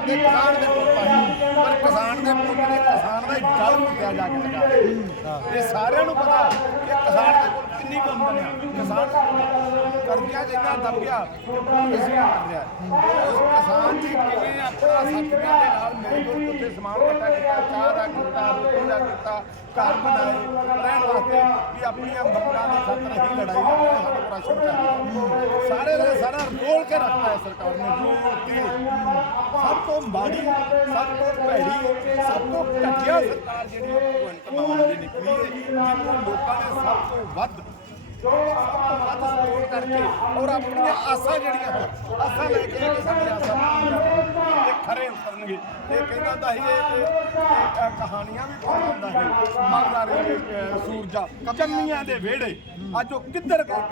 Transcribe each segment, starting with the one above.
ਤੇ ਕਿਸਾਨ ਦੇ ਪੁੱਤ ਪਾਏ ਪਰ ਕਿਸਾਨ ਦੇ ਪੁੱਤ ਨੇ ਕਿਸਾਨ ਦਾ ਗਲ ਮੁੱਕਿਆ ਜਾ ਕੇ ਲਗਾ ਇਹ ਸਾਰਿਆਂ ਨੂੰ ਪਤਾ ਕਿ ਕਿਸਾਨ ਦੇ ਕੋਲ ਕਿੰਨੀ ਕੁ ਆਮਦਨ ਆ ਕਿਸਾਨ ਕਰਜ਼ਾ ਜਿੰਨਾ ਦਬ ਗਿਆ ਇਸ ਕਰ ਉਸ ਕਿਸਾਨ ਦੀ ਕਿਵੇਂ ਆਪਣਾ ਸਾਥੀਆਂ ਦੇ ਨਾਲ ਮਿਲ ਜੁਲ ਉੱਥੇ ਸਮਾਨ ਇਕੱਠਾ ਕੀਤਾ ਚਾਹ ਦਾ ਕੀਤਾ ਰੋਟੀ ਦਾ ਕੀਤਾ ਘਰ ਬਣਾਏ। ਰਹਿਣ ਵਾਸਤੇ ਵੀ ਆਪਣੀਆਂ ਮੰਗਾਂ ਦੀ ਖਾਤਰ ਹੀ ਲੜਾਈ ਲੜਨੀ ਹੈ, ਸਾਡਾ ਰਾਸ਼ਨ ਸਾਰੇ ਦਾ ਸਾਰਾ ਰੋਲ ਕੇ ਰੱਖਦਾ ਹੈ ਸਰਕਾਰ ਨੇ। ਰੋਲ ਕੇ ਸਭ ਤੋਂ ਮਾੜੀ, ਸਭ ਤੋਂ ਭੈੜੀ, ਸਭ ਤੋਂ ਘਟੀਆ ਸਰਕਾਰ ਜਿਹੜੀ ਉਹ ਭਗਵੰਤ ਮਾਨ ਦੀ ਨਿਕਲੀ ਹੈ। ਜਿਹਨੂੰ ਲੋਕਾਂ ਨੇ ਸਭ ਤੋਂ ਵੱਧ, ਸਭ ਤੋਂ ਵੱਧ ਸਪੋਰਟ ਕਰਕੇ ਔਰ ਆਪਣੀਆਂ ਆਸਾਂ ਜਿਹੜੀਆਂ, ਆਸਾਂ ਲੈ ਕੇ ਕਿ ਸਾਡੀ ਆਸਾਂ ਇਹ ਖਰੇ ਉਤਰਨਗੇ। ਇਹ ਕਹਿੰਦਾ ਹੁੰਦਾ ਸੀ ਇਹ- ਕਹਾਣੀਆਂ ਵੀ ਪੜ੍ਹਾਉਂਦਾ ਸੀ ਮਗਦਾਰੇ ਦੇ ਸੂਰਜਾ ਚੰਮੀਆਂ ਦੇ ਵਿਹੜੇ। ਅੱਜ ਉਹ ਕਿੱਧਰ ਗਏ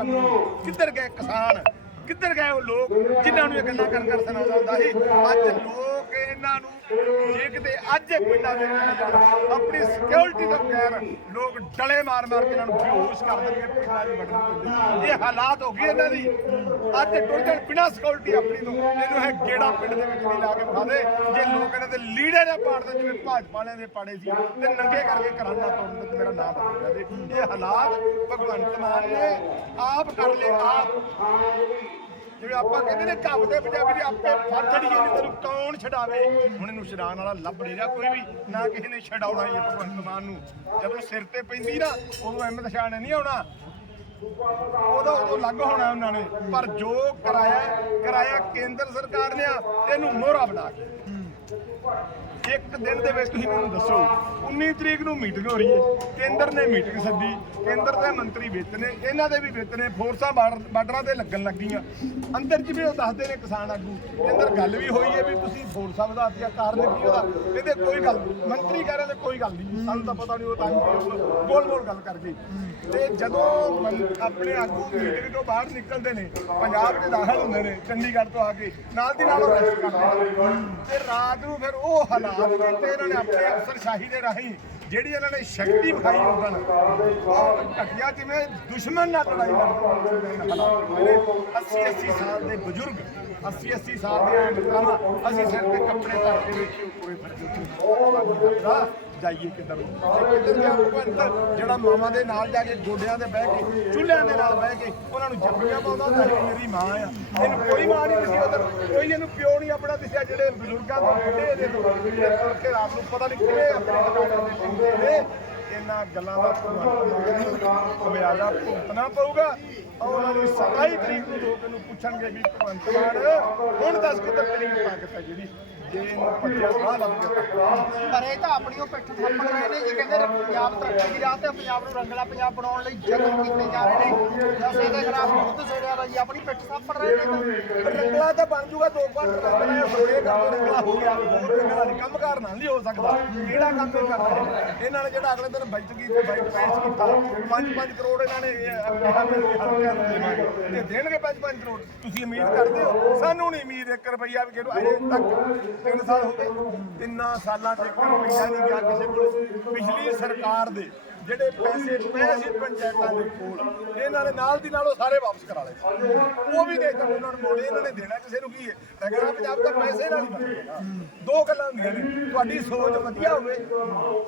ਕਿੱਧਰ ਗਏ ਕਿਸਾਨ? ਕਿੱਧਰ ਗਏ ਉਹ ਲੋਕ? ਜਿਨ੍ਹਾਂ ਨੂੰ ਇਹ ਗੱਲਾਂ ਕਰ ਕਰ ਸੁਣਾਉਂਦਾ ਹੁੰਦਾ ਸੀ, ਅੱਜ ਲੋਕ ਇਹਨਾਂ ਨੂੰ ਜੇ ਕਿਤੇ ਅੱਜ ਇਹ ਪਿੰਡਾਂ ਦੇ ਵਿੱਚ ਆਪਣੀ ਸਿਕਿਉਰਿਟੀ ਤੋਂ ਬਗੈਰ ਲੋਕ ਡਲੇ ਮਾਰ ਮਾਰ ਕੇ ਇਹਨਾਂ ਨੂੰ ਬੇਹੋਸ਼ ਕਰ ਦੇਣਗੇ, ਪਿੰਡਾਂ 'ਚ ਵੜਨ ਇਹ ਹਾਲਾਤ ਹੋ ਗਏ ਇਹਨਾਂ ਦੀ। ਅੱਜ ਟੁਰ ਜਾਣ ਬਿਨਾਂ ਸਿਕਿਉਰਿਟੀ ਆਪਣੀ ਤੋਂ। ਇਹਨੂੰ ਇਹ ਗੇੜਾ ਪਿੰਡ ਦੇ ਵਿੱਚ ਨਹੀਂ ਲਾ ਕੇ ਵਿਖਾ ਦੇ। ਜੇ ਲੋਕ ਇਹਨਾਂ ਦੇ ਲੀੜੇ ਨਾ ਪਾੜਦੇ ਜਿਵੇਂ ਭਾਜਪਾ ਵਾਲਿਆਂ ਦੇ ਪਾੜੇ ਸੀ, ਤੇ ਨੰਗੇ ਕਰਕੇ ਘਰਾਨਾ ਦਾ ਤੋੜਨ ਤੇ ਮੇਰਾ ਨਾਮ ਬਦਲ ਜਾਵੇ ਇਹ ਹਾਲਾਤ ਭਗਵੰਤ ਮਾਨ ਨੇ ਆਪ ਕਰ ਲਏ, ਆਪ ਜਿਵੇਂ ਆਪਾਂ ਕਹਿੰਦੇ ਨੇ ਘੱਬ ਦੇ ਪੰਜਾਬੀ ਦੇ ਆਪੇ ਫਾਟੜੀ ਨਹੀਂ ਤੈਨੂੰ ਕੌਣ ਛਡਾਵੇ? ਹੁਣ ਇਹਨੂੰ ਛਡਾਉਣ ਵਾਲਾ ਲੱਭ ਨਹੀਂ ਰਿਹਾ ਕੋਈ ਵੀ, ਨਾ ਕਿਸੇ ਨੇ ਛਡਾਉਣਾ ਹੀ ਭਗਵੰਤ ਮਾਨ ਨੂੰ। ਜਦੋਂ ਸਿਰ ਤੇ ਪੈਂਦੀ ਨਾ, ਉਦੋਂ ਅਹਿਮਦ ਸ਼ਾਹ ਨੇ ਨਹੀਂ ਆਉਣਾ। ਉਹਦਾ ਉਦੋਂ ਲੱਗ ਹੋਣਾ ਉਹਨਾਂ ਨੇ। ਪਰ ਜੋ ਕਰਾਇਆ ਕਰਾਇਆ ਕੇਂਦਰ ਸਰਕਾਰ ਨੇ ਆ, ਇਹਨੂੰ ਮੋਹਰਾ ਬਣਾ ਕੇ। ਇੱਕ ਦਿਨ ਦੇ ਵਿੱਚ ਤੁਸੀਂ ਮੈਨੂੰ ਦੱਸੋ 19 ਤਰੀਕ ਨੂੰ ਮੀਟਿੰਗ ਹੋ ਰਹੀ ਹੈ, ਕੇਂਦਰ ਨੇ ਮੀਟਿੰਗ ਸੱਦੀ, ਕੇਂਦਰ ਦੇ ਮੰਤਰੀ ਵਿੱਚ ਨੇ, ਇਹਨਾਂ ਦੇ ਵੀ ਵਿੱਚ ਨੇ, ਫੋਰਸਾਂ ਬਾਰਡਰ- ਬਾਰਡਰਾਂ ਤੇ ਲੱਗਣ ਲੱਗੀਆਂ। ਅੰਦਰ ਜਿਵੇਂ ਉਹ ਦੱਸਦੇ ਨੇ ਕਿਸਾਨ ਆਗੂ ਇਹ ਗੱਲ ਵੀ ਹੋਈ ਹੈ ਵੀ ਤੁਸੀਂ ਫੋਰਸਾਂ ਵਧਾਤੀਆਂ, ਕਾਰਨ ਕੀ ਉਹਦਾ? ਇਹਦੇ ਕੋਈ ਗੱਲ ਨਹੀਂ। ਮੰਤਰੀ ਕਹਿ ਰਹੇ ਨੇ ਕੋਈ ਗੱਲ ਨਹੀਂ, ਸਾਨੂੰ ਤਾਂ ਪਤਾ ਨਹੀਂ ਉਹ ਤਾਂ ਗੋਲ ਗੋਲ ਗੱਲ ਕਰ ਗਏ। ਤੇ ਜਦੋਂ ਮੰ- ਆਪਣੇ ਆਗੂ ਮੀਟਿੰਗ ਤੋਂ ਬਾਹਰ ਨਿਕਲਦੇ ਨੇ, ਪੰਜਾਬ 'ਚ ਦਾਖਲ ਹੁੰਦੇ ਨੇ, ਚੰਡੀਗੜ੍ਹ ਤੋਂ ਆ ਕੇ, ਨਾਲ ਦੀ ਨਾਲ ਉਹ ਰੈਸਟ ਕਰਦੇ ਨੇ। ਤੇ ਰਾਤ ਨੂੰ ਫਿਰ ਉਹ ਹਾਲਾਤ ਕੀਤੇ ਇਹਨਾਂ ਨੇ ਆਪਣੇ ਅਫਸਰਸ਼ਾਹੀ ਦੇ ਰਾਹੀਂ ਜਿਹੜੀ ਇਹਨਾਂ ਨੇ ਸ਼ਕਤੀ ਵਿਖਾਈ ਉਦੋਂ ਉਹ ਘਟਿਆ ਜਿਵੇਂ ਦੁਸ਼ਮਣ ਨਾਲ ਲੜਾਈ ਲੜਦੇ ਨੇ 80 80 ਸਾਲ ਦੇ ਬਜ਼ੁਰਗ 80 80 ਸਾਲ ਦੇ ਅਸੀਂ ਸਿਰ ਤੇ ਕੱਪੜੇ ਧਰ ਕੇ ਵੇਖੀ ਕੋਈ ਫ਼ਰਕ ਜਾਈਏ ਕਿੱਧਰ ਨੂੰ। ਤੇ ਕਿੱਧਰ ਗਿਆ ਭਗਵੰਤ ਜਿਹੜਾ ਮਾਵਾਂ ਦੇ ਨਾਲ ਜਾ ਕੇ, ਗੋਡਿਆਂ ਤੇ ਬਹਿ ਕੇ, ਚੁੱਲ੍ਹਿਆਂ ਦੇ ਨਾਲ ਬਹਿ ਕੇ, ਉਹਨਾਂ ਨੂੰ ਜੱਫੀਆਂ ਪਾਉਂਦਾ ਹੁੰਦਾ ਸੀ ਮੇਰੀ ਮਾਂ ਆ। ਇਹਨੂੰ ਕੋਈ ਮਾਂ ਨਹੀਂ ਦਿਸੀ ਉਧਰ ਕੋਈ ਇਹਨੂੰ ਪਿਓ ਨਹੀਂ ਆਪਣਾ ਦਿਸਿਆ, ਜਿਹੜੇ ਬਜ਼ੁਰਗਾਂ ਦੇ ਬੁੱਢੇ ਇਹਦੇ ਤੋਂ। ਇਹ ਰਾਤ ਨੂੰ ਪਤਾ ਨਹੀਂ ਕਿਵੇਂ ਆਪਣੇ ਦੁਕਾਨਾਂ ਤੇ ਇਹਨਾਂ ਗੱਲਾਂ ਦਾ ਖਮਿਆਜਾ ਭੁਗਤਣਾ ਪਊਗਾ। ਔਰ ਉਹਨਾਂ ਨੂੰ 27 ਤਰੀਕ ਨੂੰ ਲੋਕ ਇਹਨੂੰ ਪੁੱਛਣਗੇ ਵੀ ਭਗਵੰਤ ਮਾਨ, ਹੁਣ ਦੱਸ ਕਿੱਧਰ ਤੇਰੀ ਤਾਕਤ ਜਿਹੜੀ ਜੇ ਇਹਨੂੰ ਪੱਜਿਆ ਸਾਹ ਲੱਗ ਗਿਆ ਪਰ ਇਹ ਤਾਂ ਆਪਣੀ ਉਹ ਪਿੱਠ ਥੱਪੜ ਰਹੇ ਨੇ ਜੀ, ਕਹਿੰਦੇ ਪੰਜਾਬ ਤਰੱਕੀ ਦੀ ਰਾਹ ਤੇ ਪੰਜਾਬ ਨੂੰ ਰੰਗਲਾ ਪੰਜਾਬ ਬਣਾਉਣ ਲਈ ਯਤਨ ਕੀਤੇ ਜਾ ਰਹੇ ਨੇ। ਦਸ ਇਹਦੇ ਖਿਲਾਫ ਖੁਦ ਸੋੜਿਆ ਦਾ ਜੀ, ਆਪਣੀ ਪਿੱਠ ਥੱਪੜ ਰਹੇ ਨੇ ਰੰਗਲਾ ਤਾਂ ਬਣ ਜੂਗਾ, ਦੋ ਕੁਆਟਰ ਰੰਗਲਾ ਸੋਏ ਕੰਮ ਰੰਗਲਾ ਹੋ ਗਿਆ, ਰੰਗਲਾ ਨਹੀਂ, ਕੰਮ ਕਾਰ ਨਾਲ ਨਹੀਂ ਹੋ ਸਕਦਾ। ਕਿਹੜਾ ਕੰਮ ਇਹ ਕਰਦਾ ਹੈ? ਇਹਨਾਂ ਨੇ ਜਿਹੜਾ ਅਗਲੇ ਦਿਨ ਬਜਟ ਕੀਤੀ ਬਜਟ ਕੀਤਾ 5-5 ਕਰੋੜ ਇਹਨਾਂ ਨੇ ਕਿਹਾ ਵੀ ਅਸੀਂ ਦੇਵਾਂਗੇ ਤੇ ਦੇਣਗੇ 5-5 ਕਰੋੜ? ਤੁਸੀਂ ਉਮੀਦ ਕਰਦੇ ਹੋ? ਸਾਨੂੰ ਨਹੀਂ ਉਮੀਦ 1 ਰੁਪਈਆ ਵੀ ਕਿਹਨੂੰ ਅਜੇ ਤੱਕ 3 ਸਾਲ ਹੋ ਗਏ। ਤਿੰਨਾਂ ਸਾਲਾਂ 'ਚ 1 ਰੁਪਈਆ ਨਹੀਂ ਗਿਆ ਕਿਸੇ ਕੋਲ। ਪਿਛਲੀ ਸਰਕਾਰ ਦੇ ਜਿਹੜੇ ਪੈਸੇ ਪਏ ਸੀ ਪੰਚਾਇਤਾਂ ਦੇ ਕੋਲ, ਇਹਨਾਂ ਨੇ ਨਾਲ ਦੀ ਨਾਲ ਉਹ ਸਾਰੇ ਵਾਪਸ ਕਰਾ ਲਏ ਉਹ ਵੀ ਦੇ ਦਿੱਤੇ ਉਹਨਾਂ ਨੂੰ ਮੋੜੇ ਇਹਨਾਂ ਨੇ ਦੇਣਾ ਕਿਸੇ ਨੂੰ ਕੀ ਹੈ? ਰਗੜਾ ਪੰਜਾਬ ਦਾ ਪੈਸੇ ਨਾਲ ਹੀ ਬਣੇਗਾ ਦੋ ਗੱਲਾਂ ਹੁੰਦੀਆਂ ਨੇ, ਤੁਹਾਡੀ ਸੋਚ ਵਧੀਆ ਹੋਵੇ,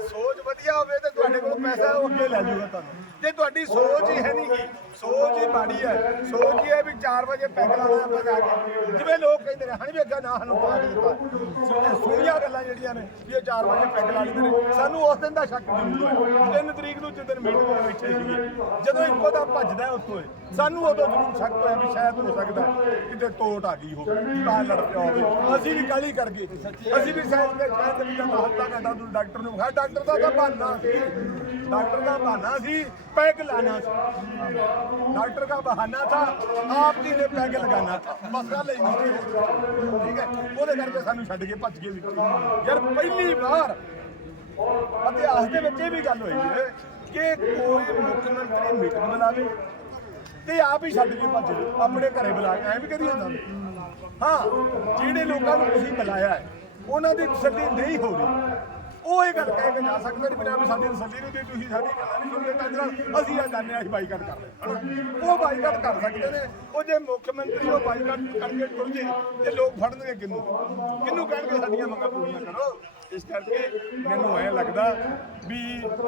ਸੋਚ ਵਧੀਆ ਹੋਵੇ ਤੇ ਤੁਹਾਡੇ ਕੋਲ ਪੈਸਾ ਉਹ ਅੱਗੇ ਲੈ ਜਾਊਗਾ ਤੁਹਾਨੂੰ। ਜੇ ਤੁਹਾਡੀ ਸੋਚ ਹੀ ਹੈ ਨਹੀਂ ਗੀ, ਸੋਚ ਹੀ ਮਾੜੀ ਹੈ, ਸੋਚ ਹੀ ਹੈ ਵੀ 4 ਵਜੇ ਪੈਗ ਲਾਣਾ ਆਪਾਂ ਜਾ ਕੇ। ਜਿਵੇਂ ਲੋਕ ਕਹਿੰਦੇ ਨੇ, ਹਣੀ ਵੀ ਅੱਗਾ ਨਾ ਸਾਨੂੰ ਪਾ ਕੇ ਦਿੱਤਾ। ਸੋ ਸੋਹੀਆਂ ਗੱਲਾਂ ਜਿਹੜੀਆਂ ਨੇ, ਵੀ ਇਹ 4 ਵਜੇ ਪੈਗ ਲਾ ਲੈਂਦੇ ਨੇ। ਸਾਨੂੰ ਉਸ ਦਿਨ ਦਾ ਸ਼ੱਕ ਜ਼ਰੂਰ ਹੋਇਆ। 3 ਤਰੀਕ ਤਰੀਕ ਨੂੰ ਜਿੱਦਣ ਮੀਟਿੰਗ ਵਿੱਚ ਬੈਠੇ ਸੀਗੇ, ਜਦੋਂ ਇੱਕੋ ਦਾ ਭੱਜਦਾ ਉੱਥੋਂ ਸਾਨੂੰ ਉਦੋਂ ਜ਼ਰੂਰ ਸ਼ੱਕ ਹੋਇਆ ਵੀ ਸ਼ਾਇਦ ਹੋ ਸਕਦਾ ਕਿਤੇ ਟੋਟ ਆ ਗਈ ਹੋਵੇ ਤਾਂ ਲੜ ਪਿਆ ਹੋਵੇ। ਅਸੀਂ ਵੀ ਕਾਲੀ ਕਰ ਗਏ। ਅਸੀਂ ਵੀ ਸ਼ਾਇਦ ਕਿ ਸ਼ਾਇਦ ਵੀ ਤਾਂ ਹੱਤਾ ਘੰਟਾ ਦੂਰ ਡਾਕਟਰ ਨੂੰ ਖਾ ਡਾਕਟਰ ਦਾ ਤਾਂ ਬਹਾਨਾ ਸੀ। ਡਾਕਟਰ ਦਾ ਬਹਾਨਾ ਸੀ ਪੈਗ ਲਾਣਾ ਸੀ। ਡਾਕਟਰ ਦਾ ਬਹਾਨਾ ਥਾ ਆਪ ਜੀ ਨੇ ਪੈਗ ਲਗਾਣਾ ਥਾ ਮਸਲਾ ਲਈ ਨਹੀਂ ਠੀਕ ਹੈ? ਉਹਦੇ ਕਰਕੇ ਸਾਨੂੰ ਛੱਡ ਕੇ ਭੱਜ ਗਏ ਯਾਰ, ਪਹਿਲੀ ਵਾਰ ਇਤਿਹਾਸ ਦੇ ਵਿੱਚ ਇਹ ਵੀ ਗੱਲ ਹੋਈ ਹੈ ਕਿ ਕੋਈ ਮੁੱਖ ਮੰਤਰੀ ਮੀਟਿੰਗ ਬੁਲਾਵੇ ਤੇ ਆਪ ਹੀ ਛੱਡ ਕੇ ਭੱਜ ਜਾਏ, ਆਪਣੇ ਘਰੇ ਬੁਲਾ ਕੇ ਐਂ ਵੀ ਕਦੀ ਹੁੰਦਾ। ਹਾਂ ਜਿਹੜੇ ਲੋਕਾਂ ਨੂੰ ਤੁਸੀਂ ਬੁਲਾਇਆ ਹੈ ਉਹਨਾਂ ਦੀ ਤਸੱਲੀ ਨਹੀਂ ਹੋ ਰਹੀ। ਉਹ ਇਹ ਗੱਲ ਕਹਿ ਕੇ ਜਾ ਸਕਦੇ ਨੇ ਬਿਨਾਂ ਵੀ ਸਾਡੀ ਤਸੱਲੀ ਨਹੀਂ ਦੀ ਤੁਸੀਂ ਸਾਡੀ ਗੱਲਾਂ ਨਹੀਂ ਸੁਣਦੇ ਤਾਂ ਨਾਲ ਅਸੀਂ ਆ ਜਾਂਦੇ ਆ ਅਸੀਂ ਬਾਈਕਾਟ ਕਰ ਰਹੇ ਹਨਾ? ਉਹ ਬਾਈਕਾਟ ਕਰ ਸਕਦੇ ਨੇ। ਉਹ ਜੇ ਮੁੱਖ ਮੰਤਰੀ ਉਹ ਬਾਈਕਾਟ ਕਰਕੇ ਤੁਰ ਜੇ ਤੇ ਲੋਕ ਫੜਨਗੇ ਕਿੰਨੂੰ ਕਿੰਨੂੰ ਕਹਿਣਗੇ ਸਾਡੀਆਂ ਮੰਗਾਂ ਪੂਰੀਆਂ ਕਰੋ? ਇਸ ਕਰਕੇ ਮੈਨੂੰ ਐ ਲੱਗਦਾ ਵੀ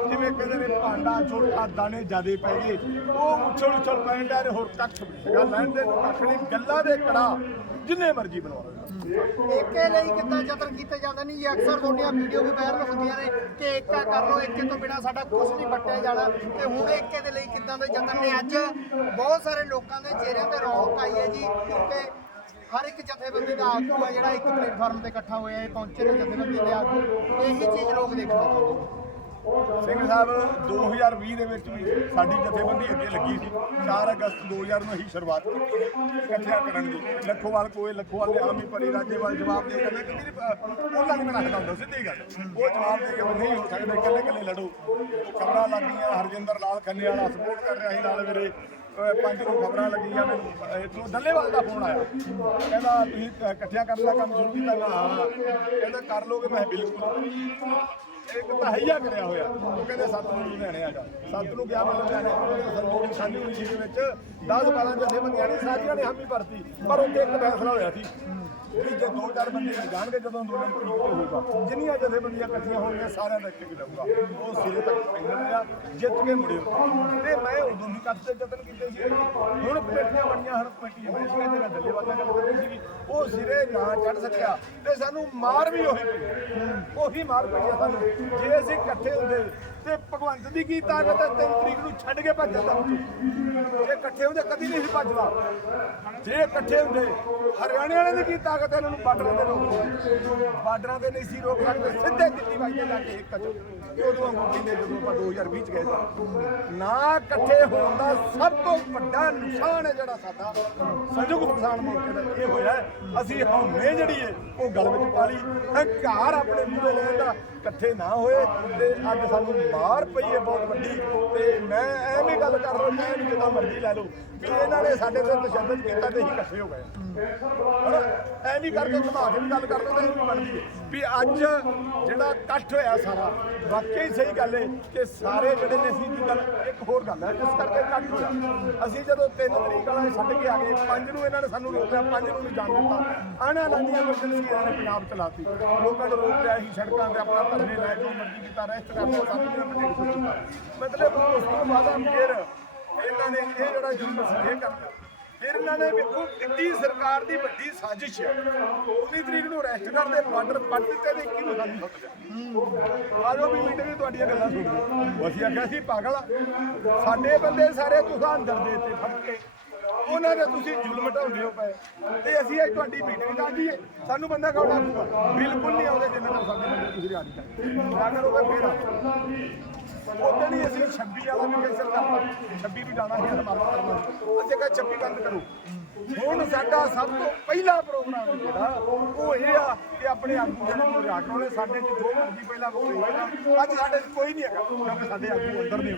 ਜਿਵੇਂ ਕਹਿੰਦੇ ਨੇ ਭਾਂਡਾ ਛੋਟਾ ਦਾਣੇ ਜਿਆਦੇ ਪੈ ਗਏ, ਉਹ ਉਛਲ ਉਛਲ ਪੈਂਦਾ ਤੇ ਹੋਰ ਕੱਖ ਵੀ ਹੈਗਾ। ਲੈਣ ਦੇ ਕੱਖ ਨਹੀਂ, ਗੱਲਾਂ ਦੇ ਕੜਾ ਜਿੰਨੇ ਮਰਜ਼ੀ ਬਣਵਾ ਲਓ। ਏਕੇ ਲਈ ਕਿੱਦਾਂ ਯਤਨ ਕੀਤੇ ਜਾਂਦੇ ਨੇ? ਜੀ ਅਕਸਰ ਤੁਹਾਡੀਆਂ ਵੀਡੀਓ ਵੀ ਵਾਇਰਲ ਹੁੰਦੀਆਂ ਨੇ ਕਿ ਏਕਾ ਕਰ ਲਓ, ਏਕੇ ਤੋਂ ਬਿਨਾ ਸਾਡਾ ਕੁਝ ਨਹੀਂ ਵੱਟਿਆ ਜਾਣਾ। ਤੇ ਹੁਣ ਏਕੇ ਦੇ ਲਈ ਕਿੱਦਾਂ ਦੇ ਯਤਨ ਨੇ? ਅੱਜ ਬਹੁਤ ਸਾਰੇ ਲੋਕਾਂ ਦੇ ਚਿਹਰਿਆਂ ਤੇ ਰੌਣਕ ਆਈ ਹੈ ਜੀ, ਕਿਉਂਕਿ ਹਰ ਇੱਕ ਜਥੇਬੰਦੀ ਦਾ ਆਗੂ ਹੈ ਜਿਹੜਾ ਇੱਕ ਪਲੇਟਫਾਰਮ ਤੇ ਇਕੱਠਾ ਹੋਇਆ ਹੈ ਪਹੁੰਚੇ ਨੇ ਜਥੇਬੰਦੀ ਦੇ ਆਗੂ। ਇਹੀ ਚੀਜ਼ ਲੋਕ ਦੇਖਣਾ ਨੇ। ਸਿੰਘ ਸਾਹਿਬ 2020 ਦੇ ਵਿੱਚ ਵੀ ਸਾਡੀ ਜਥੇਬੰਦੀ ਅੱਗੇ ਲੱਗੀ ਸੀ। 4 ਅਗਸਤ 2000 ਨੂੰ ਅਸੀਂ ਸ਼ੁਰੂਆਤ ਕੀਤੀ ਸੀ ਇਕੱਠਿਆਂ ਕਰਨ ਦੀ। ਲੱਖੋਵਾਲ ਕੋਏ, ਲੱਖੋਵਾਲ ਦੇ ਆਮੀ ਪਰੇ ਰਾਜੇਵਾਲ ਜਵਾਬ ਦੇ ਕਹਿੰਦੇ ਕਿ ਵੀਰ ਉਹਨਾਂ ਨੇ ਰੱਖਦਾ ਹੁੰਦਾ, ਸਿੱਧੀ ਗੱਲ। ਉਹ ਜਵਾਬ ਦੇ ਕੇ ਨਹੀਂ ਹੋ ਸਕਦੇ ਇਕੱਲੇ ਇਕੱਲੇ ਲੜੋ। ਖਬਰਾਂ ਲੱਗੀਆਂ, ਹਰਜਿੰਦਰ ਲਾਲ ਖੰਨੇ ਵਾਲਾ ਸਪੋਰਟ ਕਰ ਰਿਹਾ ਸੀ ਨਾਲ ਮੇਰੇ ਪੰਜ ਨੂੰ ਖਬਰਾਂ ਲੱਗੀਆਂ ਮੈਨੂੰ। ਇਥੋਂ ਡੱਲੇਵਾਲ ਦਾ ਫੋਨ ਆਇਆ। ਕਹਿੰਦਾ, ਤੁਸੀਂ ਇਕੱਠਿਆਂ ਕਰਨ ਦਾ ਕੰਮ ਸ਼ੁਰੂ ਕੀਤਾ? ਮੈਂ ਹਾਂ। ਕਹਿੰਦਾ, ਕਰ ਲੋਗੇ ਮੈਂ ਬਿਲਕੁਲ। ਇੱਕ ਤਹਈਆ ਕਰਿਆ ਹੋਇਆ। ਉਹ ਕਹਿੰਦੇ ਸੱਤ ਨੂੰ ਲੁਧਿਆਣੇ ਆ ਜਾ। ਸੱਤ ਨੂੰ ਗਿਆ ਮੈਂ ਲੁਧਿਆਣੇ ਸੰਜੋਗ ਨਿਸ਼ਾਨੀ ਹੋਈ ਸੀ ਦੇ ਵਿੱਚ। 10 12 ਜਥੇਬੰਦੀਆਂ ਨੇ, ਸਾਰੀਆਂ ਨੇ ਹਾਮੀ ਭਰਤੀ। ਪਰ ਉੱਥੇ ਇੱਕ ਫੈਸਲਾ ਹੋਇਆ ਸੀ ਵੀ ਜੇ ਦੋ ਚਾਰ ਬੰਦੇ ਜਾਣਗੇ, ਜਦੋਂ ਅੰਦੋਲਨ ਠੀਕ ਹੋਊਗਾ ਜਿੰਨੀਆਂ ਜਥੇਬੰਦੀਆਂ ਇਕੱਠੀਆਂ ਹੋਣਗੀਆਂ, ਸਾਰਿਆਂ ਦਾ ਇੱਕ ਜਾਊਗਾ। ਉਹ ਸਿਰੇ ਤੱਕ ਫਾਈਨਲ ਜਿੱਤ ਕੇ ਮੁੜੇ ਤੇ ਮੈਂ ਉਦੋਂ ਹੀ ਕੱਟ ਯਤਨ ਕੀਤੇ ਸੀ। ਹੁਣ ਕਮੇਟੀਆਂ ਬਣੀਆਂ ਹਰ ਕਮੇਟੀ ਮੈਂ ਸੀ ਜਿਹੜਾ ਡੱਲੇ ਗੱਲ ਕਰਦੀ ਸੀ ਉਹ ਸਿਰੇ ਨਾ ਚੜ ਸਕਿਆ। ਤੇ ਸਾਨੂੰ ਮਾਰ ਵੀ ਉਹੀ ਪਈ। ਉਹੀ ਮਾਰ ਪਈ ਸਾਨੂੰ। ਜੇ ਅਸੀਂ ਇਕੱਠੇ ਹੁੰਦੇ ਤੇ ਭਗਵੰਤ ਦੀ ਕੀ ਤਾਕਤ ਹੈ? ਤਿੰਨ ਤਰੀਕ ਨੂੰ ਛੱਡ ਕੇ ਭੱਜ ਜਾਂਦਾ ਜੇ ਇਕੱਠੇ ਹੁੰਦੇ, ਕਦੀ ਨਹੀਂ ਸੀ ਭੱਜਦਾ। ਜੇ ਇਕੱਠੇ ਹੁੰਦੇ, ਹਰਿਆਣੇ ਵਾਲਿਆਂ ਦੀ ਕੀ ਤਾਕਤ ਹੈ? ਇਹਨਾਂ ਨੂੰ ਬਾਰਡਰਾਂ ਤੇ ਰੋਕ ਬਾਰਡਰਾਂ ਤੇ ਨਹੀਂ ਸੀ ਰੋਕ ਸਕਦੇ, ਸਿੱਧੇ ਦਿੱਲੀ ਵਾਜੇ ਜਾ ਕੇ ਇੱਕ ਚ ਕਿ ਉਦੋਂ ਵਾਂਗੂ ਕਹਿੰਦੇ ਜਦੋਂ ਆਪਾਂ 2020 ਚ ਗਏ ਸੀ ਨਾ ਇਕੱਠੇ ਹੋਣ ਦਾ ਸਭ ਤੋਂ ਵੱਡਾ ਨੁਕਸਾਨ ਹੈ ਜਿਹੜਾ ਸਾਡਾ। ਸੰਯੁਕਤ ਕਿਸਾਨ ਮੋਰਚੇ ਦਾ ਇਹ ਹੋਇਆ ਅਸੀਂ ਹਉਮੈ ਜਿਹੜੀ ਹੈ ਉਹ ਗਲ ਵਿੱਚ ਪਾ ਲਈ। ਹੰਕਾਰ ਆਪਣੇ ਮੂਹਰੇ ਲੈਣ ਦਾ। ਇਕੱਠੇ ਨਾ ਹੋਏ ਤੇ ਅੱਜ ਸਾਨੂੰ ਮਾਰ ਪਈ ਹੈ ਬਹੁਤ ਵੱਡੀ ਤੇ ਮੈਂ ਐਵੇਂ ਗੱਲ ਕਰ ਰਿਹਾ ਮੈਂ ਜਿੱਦਾਂ ਮਰਜ਼ੀ ਲੈ ਲਓ। ਵੀ ਇਹਨਾਂ ਨੇ ਸਾਡੇ ਤੇ ਤਸ਼ੱਦਦ ਕੀਤਾ ਤੇ ਅਸੀਂ ਇਕੱਠੇ ਹੋ ਗਏ। ਹਨਾ? ਐਵੇਂ ਕਰਕੇ ਘੁਮਾ ਕੇ ਵੀ ਗੱਲ ਕਰਦੇ ਤਾਂ ਵੀ ਬਣਦੀ ਹੈ ਵੀ ਅੱਜ ਜਿਹੜਾ ਇਕੱਠ ਹੋਇਆ ਸਾਰਾ, ਵਾਕਈ ਸਹੀ ਗੱਲ ਹੈ ਕਿ ਸਾਰੇ ਜਿਹੜੇ ਨੇ ਅਸੀਂ ਦੀ ਗੱਲ, ਇੱਕ ਹੋਰ ਗੱਲ ਹੈ ਜਿਸ ਕਰਕੇ ਇਕੱਠ ਹੋਇਆ। ਅਸੀਂ ਜਦੋਂ 3 ਤਰੀਕ ਵਾਲਾ ਛੱਡ ਕੇ ਆ ਗਏ 5 ਨੂੰ ਇਹਨਾਂ ਨੇ ਸਾਨੂੰ ਰੋਕ ਲਿਆ 5 ਨੂੰ ਨਹੀਂ ਜਾਣ ਦਿੱਤਾ। ਆਣਾ ਲਾਂਦੀਆਂ ਐਮਰਜੈਂਸੀ ਇਹਨਾਂ ਨੇ ਪੰਜਾਬ ਚਲਾਤੀ। ਲੋਕਾਂ ਨੂੰ ਰੋਕ ਲਿਆ ਸੀ, ਸੜਕਾਂ ਤੇ ਆਪਣਾ ਧਰਨੇ ਲੈ ਕੇ ਮਰਜ਼ੀ ਕੀਤਾ ਰੈਸਟ ਕਰਨਾ ਸਭ ਨੇ ਕੀਤਾ ਮਤਲਬ ਉਸ ਤੋਂ ਬਾਅਦ ਫਿਰ ਇਹਨਾਂ ਨੇ ਇਹ ਜਿਹੜਾ ਜੁਲਮ ਸੀ ਇਹ ਕਰਤਾ। ਫਿਰ ਇਹਨਾਂ ਨੇ ਵੇਖੋ ਕਿੰਨੀ ਸਰਕਾਰ ਦੀ ਵੱਡੀ ਸਾਜ਼ਿਸ਼ ਹੈ। 19 ਤਰੀਕ ਨੂੰ ਅਰੈਸਟ ਕਰਦੇ ਬਾਰਡਰ ਪੱਟ ਦਿੱਤੇ ਤੇ 21 ਨੂੰ ਸਾਨੂੰ ਸੁੱਟ ਲਿਆ ਆਜੋ ਵੀ ਮੀਟਿੰਗ ਤੁਹਾਡੀਆਂ ਗੱਲਾਂ ਸੁਣੋ। ਅਸੀਂ ਆਖਿਆ ਸੀ, ਪਾਗਲ ਸਾਡੇ ਬੰਦੇ ਸਾਰੇ ਤੁਸੀਂ ਅੰਦਰ ਦੇ ਤੇ ਫੜ ਕੇ। ਉਹਨਾਂ ਨੇ ਤੁਸੀਂ ਜ਼ੁਲਮ ਢਾਉਂਦੇ ਹੋ ਪਏ। ਤੇ ਅਸੀਂ ਅੱਜ ਤੁਹਾਡੀ ਮੀਟਿੰਗ ਦਾ ਜੀਏ ਸਾਨੂੰ ਬੰਦਾ ਕੌਣ ਆਖੂਗਾ ਬਿਲਕੁਲ ਨਹੀਂ ਆਉਂਦੇ ਜਿੰਨਾ ਚਿਰ ਸਾਡੇ ਤੁਸੀਂ ਰਾਜੀ ਕਰਦੇ ਨਾ ਕਰੋਗੇ ਫੇਰ ਆਓ। ਉਦੋਂ ਅਸੀਂ 26 ਵਾਲਾ ਵੀ ਕੈਂਸਲ ਕਰਤਾ 26 ਵੀ ਜਾਣਾ ਸੀ ਸਮਾਪਤ ਅਸੀਂ ਕਿਹਾ 26 ਬੰਦ ਕਰੋ ਹੁਣ ਸਾਡਾ ਸਭ ਤੋਂ ਪਹਿਲਾ ਪ੍ਰੋਗਰਾਮ ਜਿਹੜਾ, ਉਹ ਇਹ ਆ ਕਿ ਆਪਣੇ ਆਗੂ ਜਿਹਨਾਂ ਨੂੰ ਰਾਟੋ ਨੇ ਸਾਡੇ ਚ ਜੋ ਮਰਜ਼ੀ ਪਹਿਲਾਂ ਬੋਲੇ ਅੱਜ ਸਾਡੇ ਚ ਕੋਈ ਨਹੀਂ ਹੈਗਾ, ਕਿਉਂਕਿ ਸਾਡੇ ਆਗੂ ਅੰਦਰ ਨੇ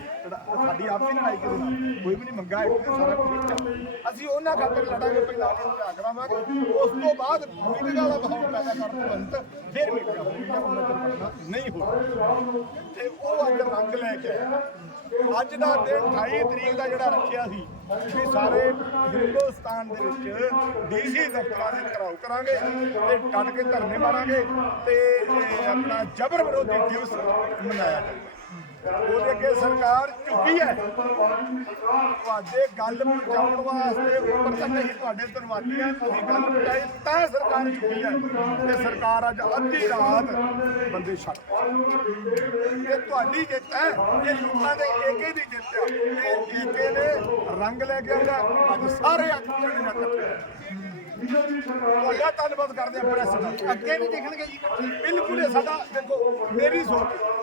ਸਾਡੀ ਆਪਸੀ ਲੜਾਈ ਕਿਸੇ ਨਾਲ ਕੋਈ ਵੀ ਨਹੀਂ ਮੰਗਾ ਇੱਕ ਸਾਰਾ ਕੁਝ ਇੱਕ ਅਸੀਂ ਉਹਨਾਂ ਖਾਤਰ ਲੜਾਂਗੇ, ਪਹਿਲਾਂ ਉਹਨਾਂ ਝਾਕ ਕਰਾਵਾਂਗੇ ਉਸ ਤੋਂ ਬਾਅਦ ਮੀਟਿੰਗਾਂ ਦਾ ਮਾਹੌਲ ਪੈਦਾ ਕਰਨ ਤੋਂ ਅੰਤ ਫਿਰ ਮੀਟਿੰਗਾਂ ਨਹੀਂ ਹੋਣਾ ਤੇ ਉਹ ਅੱਜ ਰੰਗ ਲੈ ਕੇ ਆਇਆ ਅੱਜ ਦਾ ਦਿਨ 28 ਤਰੀਕ ਦਾ ਜਿਹੜਾ ਰੱਖਿਆ ਸੀ, ਵੀ ਸਾਰੇ ਹਿੰਦੁਸਤਾਨ ਦੇ ਵਿੱਚ ਡੀਸੀ ਦਫ਼ਤਰਾਂ ਦੇ ਘਰਾਓ ਕਰਾਂਗੇ ਤੇ ਡਟ ਕੇ ਧਰਨੇ ਮਾਰਾਂਗੇ ਤੇ ਆਪਣਾ ਜਬਰ ਵਿਰੋਧੀ ਦਿਵਸ ਮਨਾਇਆ ਜਾਏਗਾ। ਉਹਦੇ ਅੱਗੇ ਸਰਕਾਰ ਝੁਕੀ ਹੈ। ਤੁਹਾਡੇ ਗੱਲ ਪਹੁੰਚਾਉਣ ਵਾਸਤੇ ਉੱਪਰ ਤੱਕ ਨਹੀਂ ਤੁਹਾਡੇ ਧੰਨਵਾਦੀ ਹਾਂ ਤੁਸੀਂ ਗੱਲ ਪਹੁੰਚਾਈ ਤਾਂ ਸਰਕਾਰ ਝੁਕੀ ਹੈ। ਤੇ ਸਰਕਾਰ ਅੱਜ ਅੱਧੀ ਰਾਤ ਬੰਦੇ ਛੱਡ ਇਹ ਤੁਹਾਡੀ ਜਿੱਤ ਹੈ ਇਹ ਲੋਕਾਂ ਦੇ ਏਕੇ ਦੀ ਜਿੱਤ ਹੈ। ਇਹ ਏਕੇ ਨੇ ਰੰਗ ਲੈ ਕੇ ਆਉਂਦਾ ਅੱਜ ਸਾਰੇ ਆਗੂ ਜਿਹੜੇ ਇਕੱਠੇ ਹੋਏ। ਤੁਹਾਡਾ ਧੰਨਵਾਦ ਕਰਦੇ ਆ ਪ੍ਰੈਸ ਦਾ। ਅੱਗੇ ਵੀ ਦੇਖਣਗੇ ਜੀ। ਬਿਲਕੁਲ ਸਾਡਾ ਦੇਖੋ ਮੇਰੀ ਸੋਚ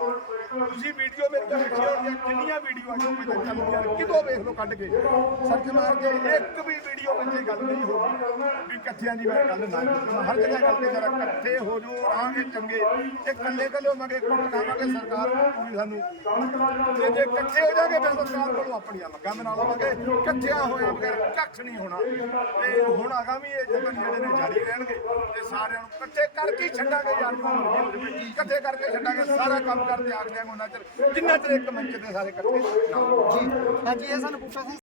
ਤੁਸੀਂ ਵੀਡੀਓ ਮੇਰੇ ਕੋਲ ਵੇਖੀ ਹੋਣੀ ਕਿੰਨੀਆਂ ਵੀਡੀਓ ਆਈਆਂ ਮੇਰੇ ਚੱਲਦੀਆਂ ਨੇ ਕਿਦੋਂ ਵੇਖ ਲੋ ਕੱਢ ਕੇ। ਸਰਚ ਮਾਰ ਕੇ ਇੱਕ ਵੀ ਵੀਡੀਓ ਵਿੱਚ ਇਹ ਗੱਲ ਨਹੀਂ ਹੋਗੀ ਵੀ ਇਕੱਠਿਆਂ ਦੀ ਮੈਂ ਗੱਲ ਨਾ ਕਰਾਂ। ਹਰ ਜਗ੍ਹਾ ਗੱਲ ਤੇ ਜਰਾ ਇਕੱਠੇ ਹੋ ਜਾਓ ਰਹਾਂਗੇ ਚੰਗੇ। ਇਹ ਇਕੱਲੇ ਇਕੱਲੇ ਹੋਵਾਂਗੇ ਕੁੱਟ ਖਾਵਾਂਗੇ ਸਰਕਾਰ ਕੋਈ ਸਾਨੂੰ। ਤੇ ਜੇ ਇਕੱਠੇ ਹੋ ਜਾਗੇ ਫਿਰ ਸਰਕਾਰ ਕੋਲੋਂ ਆਪਣੀਆਂ ਮੰਗਾਂ ਬਣਾ ਲਵਾਂਗੇ। ਇਕੱਠਿਆਂ ਹੋਇਆ ਬਗੈਰ ਕੱਖ ਨਹੀਂ ਹੋਣਾ। ਤੇ ਹੁਣ ਆਗਾਮੀ ਇਹ ਜਤਨ ਜਿਹੜੇ ਨੇ, ਜਾਰੀ ਰਹਿਣਗੇ। ਤੇ ਸਾਰਿਆਂ ਨੂੰ ਇਕੱਠੇ ਕਰਕੇ ਛੱਡਾਂਗੇ ਯਾਰ। ਇਕੱਠੇ ਕਰਕੇ ਛੱਡਾਂਗੇ, ਸਾਰਾ ਕੰਮ ਕਰਦੇ ਆਖ ਦਿਆਂਗੇ ਉਹਨਾਂ ਚਿਰ ਜਿੰਨਾ ਚਿਰ ਇੱਕ ਮੰਚ ਦੇ ਸਾਰੇ ਇਕੱਠੇ ਨਾ ਹੋਣ। ਹਾਂਜੀ ਇਹ ਸਾਨੂੰ ਪੁੱਛਿਆ ਸੀ